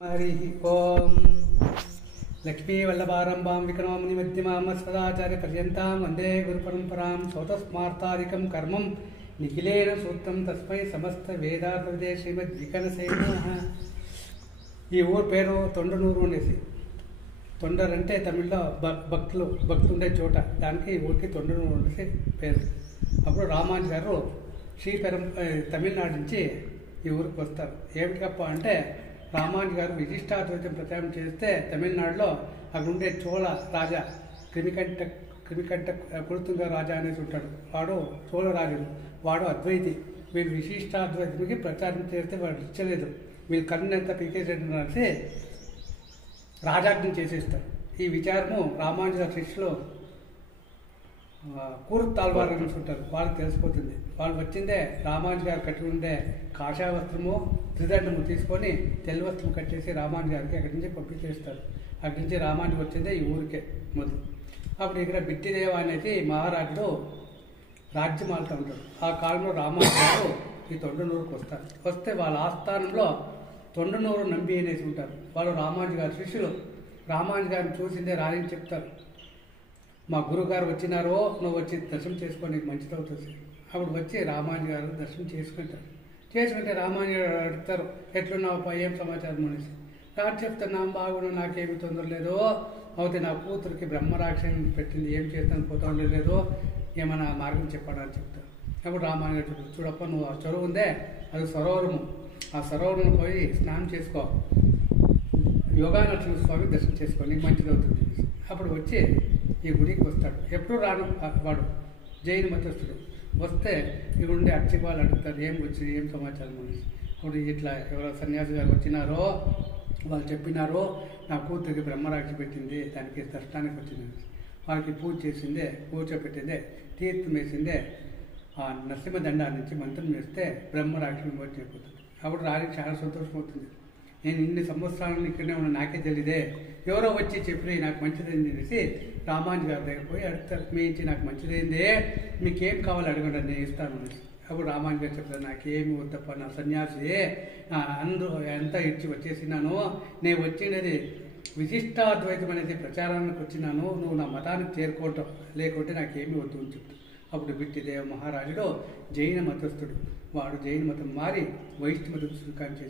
हरि ओम लक्ष्मी वल्लभारंभां विक्रमामुनि मध्यमां सदाचार्य पर्यन्तां वंदे गुरुपरंपरां स्वतस्मार्तादिकं कर्मं निखिलेन सूत्रं तस्मै समस्त वेदार्थविदे श्रीमद्विकनसे नमः। ఈ ఊరు పేరు తొండనూరు అనేసి. తొండర్ అంటే తమిళ్లో భక్తులు ఉండే చోట, దానికి ఊరికి తొండనూరు అనేసి పేరు. అప్పుడు రామానుజు గారు తమిళనాడు నుంచి ఈ ఊరికి వస్తారు. ఏమిటికప్ప అంటే రామానుజు గారు విశిష్టాద్వైతం ప్రచారం చేస్తే తమిళనాడులో అక్కడ ఉండే చోళ రాజా క్రిమికంట కురుతుంగ రాజా అనేసి ఉంటాడు. వాడు చోళ రాజుడు, వాడు అద్వైతి. వీళ్ళు విశిష్టాద్వైతానికి ప్రచారం చేస్తే వాడు ఇచ్చలేదు, వీళ్ళు కన్నంతా పీకేసేటట్టు రాసి రాజాజ్ఞం చేసేస్తారు. ఈ విచారము రామానుజు గారి శిష్యులు కూర్తాల్వారు అనేసి ఉంటారు, వాళ్ళకి తెలిసిపోతుంది. వాళ్ళు వచ్చిందే రామానుజు గారు కట్టి ఉండే కాషాయ వస్త్రము త్రిదండము తీసుకొని తెల్ల వస్త్రం కట్టేసి రామానుజు గారికి అక్కడి నుంచి పంపించేస్తారు. అక్కడి నుంచి రామానుజు వచ్చిందే ఈ ఊరికే మొదలు. అప్పుడు ఇక్కడ బిట్టిదేవ అనేది మహారాజుడు రాజ్యమాలతో ఉంటాడు. ఆ కాలంలో రామానుజు గారు ఈ తొండనూరుకు వస్తారు. వస్తే వాళ్ళ ఆస్థానంలో తొండనూరు నంబి అనేసి ఉంటారు. వాళ్ళు రామానుజు గారి శిష్యులు. రామానుజు గారిని చూసిందే రాని చెప్తారు, మా గురువుగారు వచ్చినారో, నువ్వు వచ్చి దర్శనం చేసుకొని నీకు మంచిదవుతుంది. అప్పుడు వచ్చి రామానుజు గారు దర్శనం చేసుకుంటే రామానుజు గారు అడుగుతారు, ఎట్లున్నావు, ఏం సమాచారం అనేసి. రాజు చెప్తున్నా, బాగున్నా, నాకేమి తొందర లేదు, అయితే నా కూతురికి బ్రహ్మరాక్షని పెట్టింది, ఏం చేస్తాను పోతా ఉండలేదు, ఏమైనా మార్గం చెప్పాడని చెప్తారు. అప్పుడు రామానుజు గారు చెప్తారు, చూడప్ప నువ్వు ఆ చెరువు ఉందే, అది సరోవరము, ఆ సరోవరం పోయి స్నానం చేసుకో, యోగానరసింహ స్వామి దర్శనం చేసుకో, నీకు మంచిదవుతుంది. అప్పుడు వచ్చి ఈ గుడికి వస్తాడు. ఎప్పుడు రాను వాడు జైన మతస్థుడు. వస్తే ఇక్కడ ఉండే అర్చకులు అడుగుతారు, ఏం సమాచారం అనేసి. ఇప్పుడు ఇట్లా ఎవరో సన్యాసి గారు వచ్చినారో, వాళ్ళు చెప్పినారో నా కూతురికి బ్రహ్మరాక్షి పెట్టింది, దానికి దర్శనానికి వచ్చింది, వాళ్ళకి పూజ చేసిందే, కూర్చోపెట్టిందే, తీర్థం వేసిందే, ఆ నరసింహదండా నుంచి మంత్రం వేస్తే బ్రహ్మరాక్షిని వచ్చేపోతుంది. అప్పుడు రాజుకి చాలా సంతోషం అవుతుంది. నేను ఇన్ని సంవత్సరాలను ఇక్కడనే ఉన్న, నాకే తెలియదే, ఎవరో వచ్చి చెప్పి నాకు మంచిదైంది అనేసి రామానుజు గారి దగ్గర పోయి అడుగుతారు, మీ నుంచి నాకు మంచిదైందే, మీకేం కావాలి అడగండి, నేను ఇస్తాను అనేసి. అప్పుడు రామానుజు గారు చెప్తారు, నాకేమి వద్దప్ప, నా సన్యాసి, అందరూ ఎంత ఇచ్చి వచ్చేసినాను, నేను వచ్చినది విశిష్టాద్వైతం అనేది ప్రచారానికి వచ్చినాను, నువ్వు నా మతానికి చేరుకోవటం, లేకుంటే నాకేమీ వద్దు అని చెప్తాను. అప్పుడు బిట్టిదేవ మహారాజుడు జైన మతస్థుడు. వాడు జైన మతం మారి వైష్ణవ మతం స్వీకారం చేసి